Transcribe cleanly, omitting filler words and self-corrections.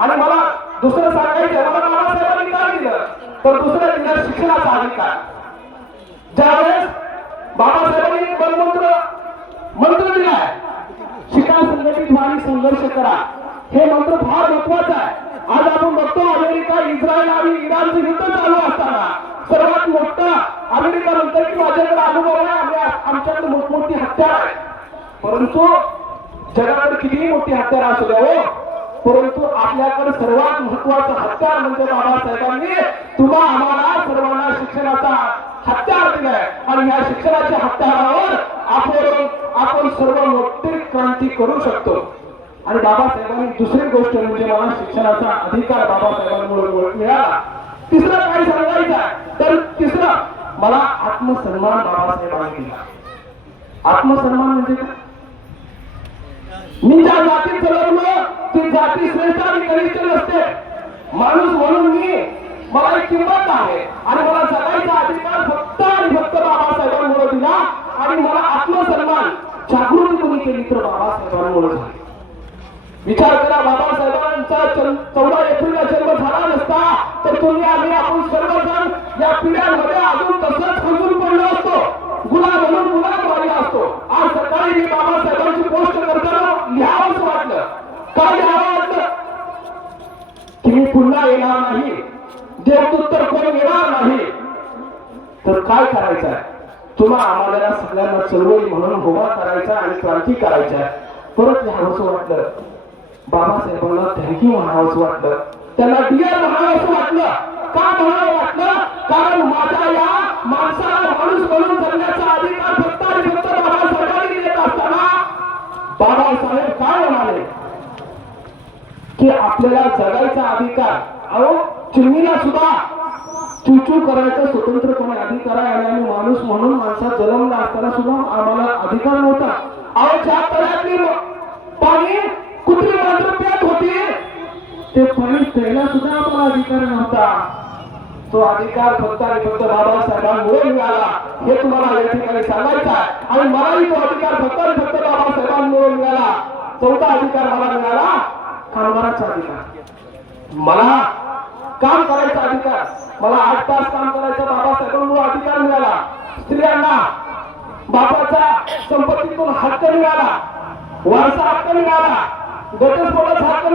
आणि मला दुसरं सांगायचं, मला बाबासाहेबांनी काय दिलं तर दुसरं दिलं शिक्षणाचा अधिकार. ज्यावेळेस बाबासाहेबांनी मंत्र दिलाय, शिका, संघटित व्हा आणि संघर्ष करा, हे मंत्र फार महत्वाचं आहे. आज आपण बघतो अमेरिका, इस्रायल आणि इराणचं युद्ध चालू असताना सर्वात मोठा अमेरिका म्हणतो की माझ्याकडे अनुभव आहे, आमच्याकडे मोठमोठी हत्यार आहे. परंतु जगाकडे कितीही मोठी हत्यार असू द्या हो, परंतु आपल्याकडे सर्वात महत्वाचं हत्यार म्हणजे बाबासाहेबांनी तुम्हा आम्हाला सर्वांना शिक्षणाचा हत्यार दिलाय आणि या शिक्षणाच्या हत्यारावर आपण सर्व मोठी क्रांती करू शकतो. आणि बाबासाहेबांनी दुसरी गोष्ट म्हणजे मला शिक्षणाचा अधिकार बाबासाहेबांमुळे मिळाला. तिसरं काय सांगायचं तर तिसरं मला आत्मसन्मान बाबासाहेबांनी दिला. आत्मसन्मान म्हणजे मी ज्या जातीत जन्मलो ती जाती श्रेष्ठ आणि कनिष्ठ नसते. माणूस म्हणून मला एक किंमत आहे आणि मला जगायचा अधिकार फक्त आणि फक्त बाबासाहेबांमुळे दिला. आणि मला आत्मसन्मान जागृती कोणी केली तर बाबासाहेबांमुळे झाली. विचार करा, बाबासाहेबांचा 14 एप्रिलला जन्म झाला नसता तर आपण सर्वजण या पिढ्यांमध्ये अजून तसंच खंजून पडलो असतो, गुलाम म्हणून गुलाम राहिला असतो. आज सकाळी मी बाबासाहेबांची पोस्ट करताना लिहावंच वाटलं. काय लिहावं वाटलं की मी पुन्हा येणार नाही, देवदूत तर कोण येणार नाही. तर काय करायचं आहे, तुम्हा आम्हाला सगळ्यांना चळवळी म्हणून उभा करायचा आणि क्रांती करायच्या. परत लिहावंसं वाटलं, बाबासाहेबांना थँक्यू म्हणावंसं वाटलं, त्यांना डिअर म्हणावंसं वाटलं. का म्हणावं वाटलं, कारण माझ्या या माणसाला माणूस म्हणून जगण्याचा अधिकार फक्त आणि फक्त बाबासाहेबांनी देत असताना बाबासाहेब काय म्हणाले की आपल्याला जगायचा अधिकार, अहो चिमणीला सुद्धा चूचू करायचा स्वतंत्रपणे अधिकार आहे. आणि आम्ही माणूस म्हणून माणसात जन्मला असताना सुद्धा आम्हाला अधिकार नव्हता. अहो ज्या तळ्यातली पाणी कुत्री मात्र प्यात होती ते पाणी प्यायला सुद्धा आम्हाला अधिकार नव्हता. तो अधिकार फक्त आणि फक्त बाबासाहेबांमुळे मिळाला, हे तुम्हाला या ठिकाणी सांगायचं आहे. आणि मलाही तो अधिकार फक्त आणि फक्त बाबासाहेबांमुळे मिळाला. चौथा अधिकार मला मिळाला, कामगाराचा अधिकार. मला काम करायचा अधिकार, मला 8 तास काम करायचा बाबासाहेबांमुळे अधिकार मिळाला. स्त्रियांना बापाचा संपत्तीतून हक्क मिळाला, वारसा हक्क मिळाला, घटस्फोटाचा हक्क